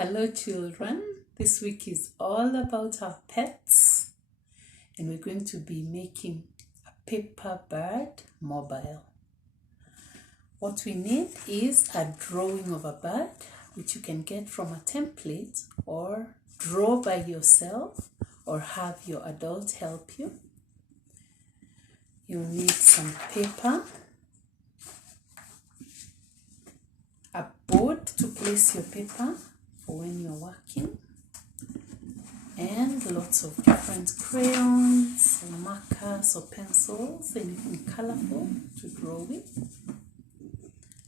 Hello children, this week is all about our pets and we're going to be making a paper bird mobile. What we need is a drawing of a bird which you can get from a template or draw by yourself or have your adult help you. You'll need some paper, a board to place your paper for when you're working, and lots of different crayons or markers or pencils, anything colorful to draw with,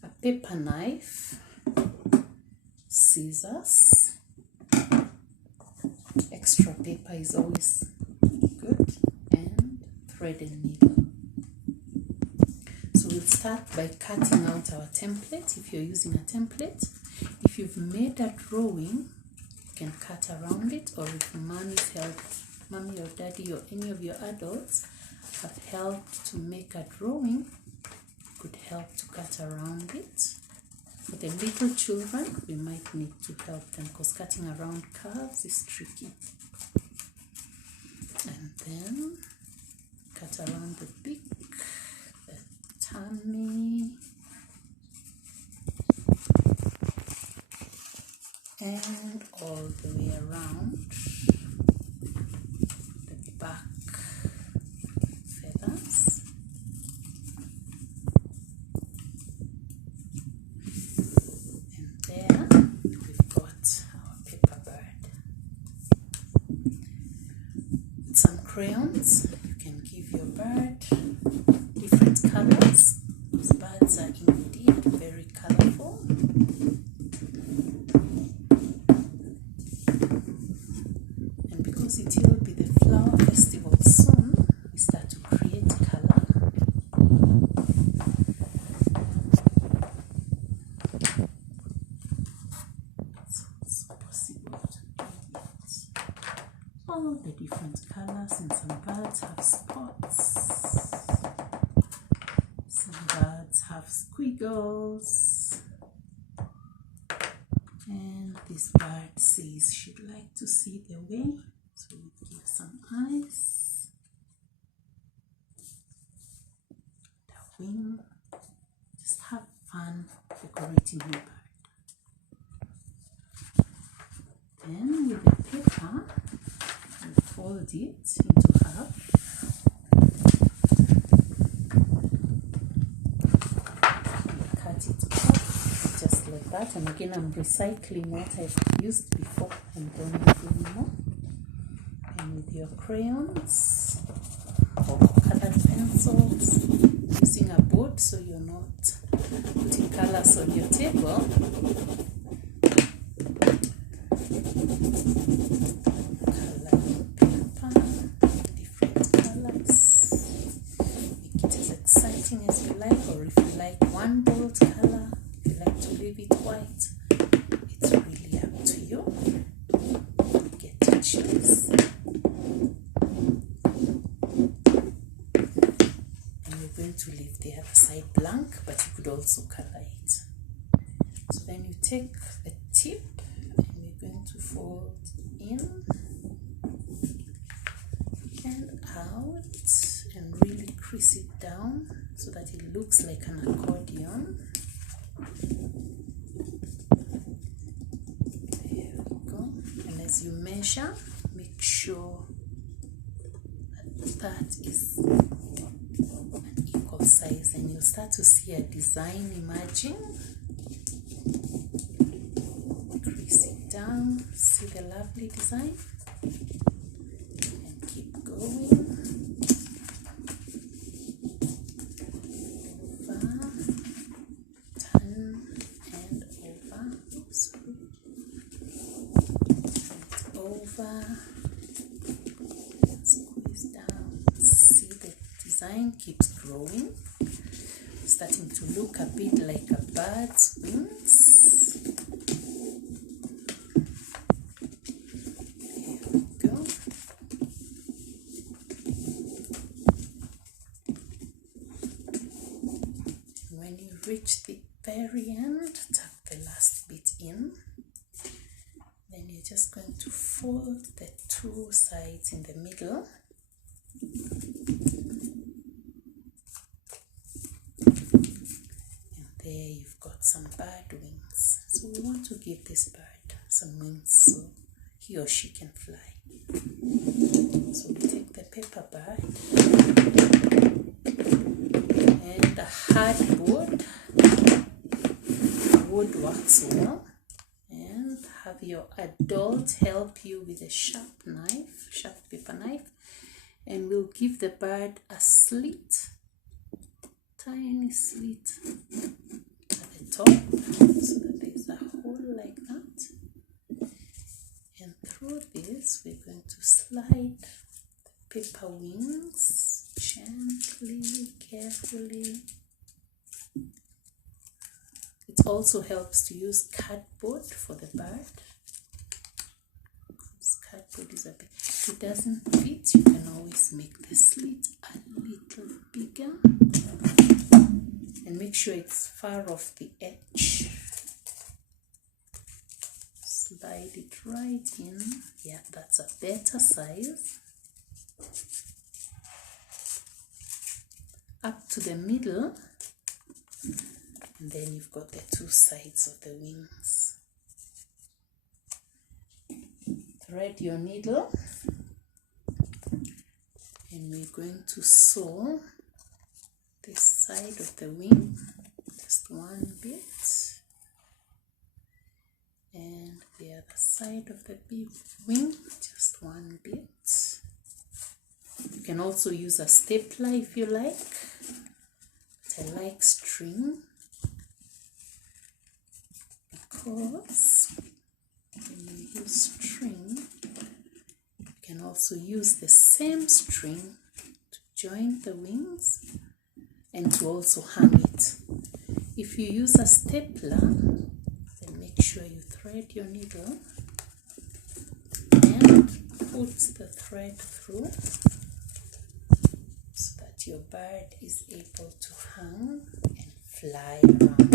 a paper knife, scissors, extra paper is always good, and thread and needle. So we'll start by cutting out our template if you're using a template. If you've made a drawing, you can cut around it, or if mommy or daddy or any of your adults have helped to make a drawing, could help to cut around it. For the little children, we might need to help them because cutting around curves is tricky. And then cut around the beak, the tummy, and all the way around the back feathers. And there we've got our paper bird. With some crayons, you can give your bird different colors, because birds are indeed very colorful. It will be the flower festival soon, we start to create color. So it's possible to get all the different colors, and some birds have spots, some birds have squiggles, and this bird says she'd like to see the way. So we give some eyes, the wing. Just have fun decorating your bird. Then with the paper, we fold it into half. We cut it off just like that. And again, I'm recycling what I've used before and don't use anymore. And with your crayons or colored pencils, using a board so you're not putting colors on your table, color paper, different colors, make it as exciting as you like, or if you like one bold color, if you like to leave it white, it's really up to you. You get to choose. To leave the other side blank, but you could also color it. So then you take the tip and we're going to fold in and out and really crease it down so that it looks like an accordion. There we go. And as you measure, make sure that is size, and you'll start to see a design emerging. Crease it down, see the lovely design, and keep going. Over, turn and over. Oops. And over. Squeeze down. See the design keeps growing, starting to look a bit like a bird's wings. There we go. And when you reach the very end, tuck the last bit in just going to fold the two sides in the middle. And there you've got some bird wings. So we want to give this bird some wings so he or she can fly. So we take the paper bird and the hardboard. Wood works well, and have your adult help you with a sharp paper knife, and we'll give the bird a slit, tiny slit at the top so that there's a hole like that. And through this we're going to slide the paper wings gently, carefully. It also helps to use cardboard for the bird. This cardboard is a bit, if it doesn't fit, you can always make the slit a little bigger. And make sure it's far off the edge. Slide it right in. Yeah, that's a better size. Up to the middle. And then you've got the two sides of the wings. Thread your needle, and we're going to sew this side of the wing, just one bit, and the other side of the wing, just one bit. You can also use a stapler if you like, but I like string. Because when you use string, you can also use the same string to join the wings and to also hang it. If you use a stapler, then make sure you thread your needle and put the thread through so that your bird is able to hang and fly around.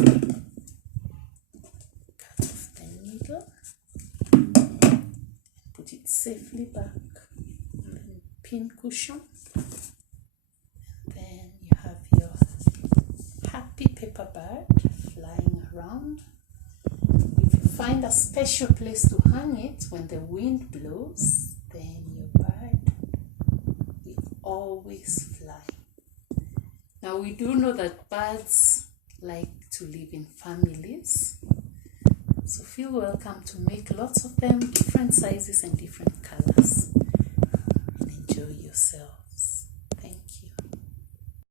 Put it safely back on the pin cushion, and then you have your happy paper bird flying around. If you find a special place to hang it when the wind blows, then your bird will always fly. Now we do know that birds like to live in families. So feel welcome to make lots of them, different sizes and different colors.